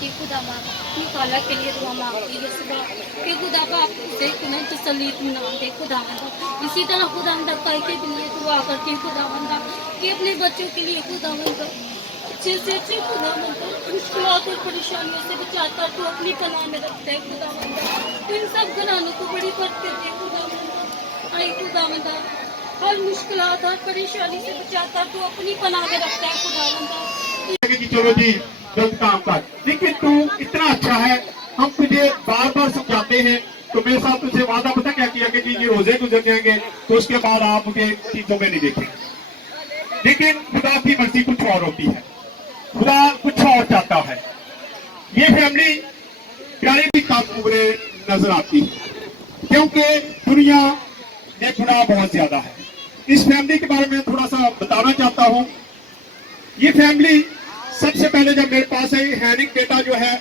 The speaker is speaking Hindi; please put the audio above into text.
कि खुदा माँ अपनी खाला के लिए दुआ मांगती है सुबह कि खुदा बाप उसे तुम्हें तसल्ली इत्मीनान दे खुदावंदा। इसी तरह खुदावंदा कई के लिए दुआ करती है खुदावंदा कि अपने बच्चों के लिए खुदावंदा अच्छे से अच्छे खुदावंदा मुश्किलात और परेशानियों से बचाता तो अपनी पनाह में रखता है खुदावंदा। तो इन सब घरानों को बड़ी बरकत दे खुदावंदा। आई खुदावंदा हर मुश्किलात हर परेशानी से बचाता तो अपनी पनाह में रखता है खुदावंदा। कि चलो जी गलत काम कर, लेकिन तू इतना अच्छा है, हम तुझे बार बार समझाते हैं। तो मेरे साथ तुझे वादा पता क्या किया कि जी ये रोजे गुजर जाएंगे तो उसके बाद आप मुझे चीजों में नहीं देखेंगे। लेकिन खुदा की मर्जी कुछ और होती है, खुदा कुछ और चाहता है। ये फैमिली प्यारी भी काबूरे नजर आती है क्योंकि दुनिया में गुनाह बहुत ज्यादा है। इस फैमिली के बारे में थोड़ा सा बताना चाहता हूँ। ये फैमिली सबसे पहले जब मेरे पास है, हैनिक बेटा जो है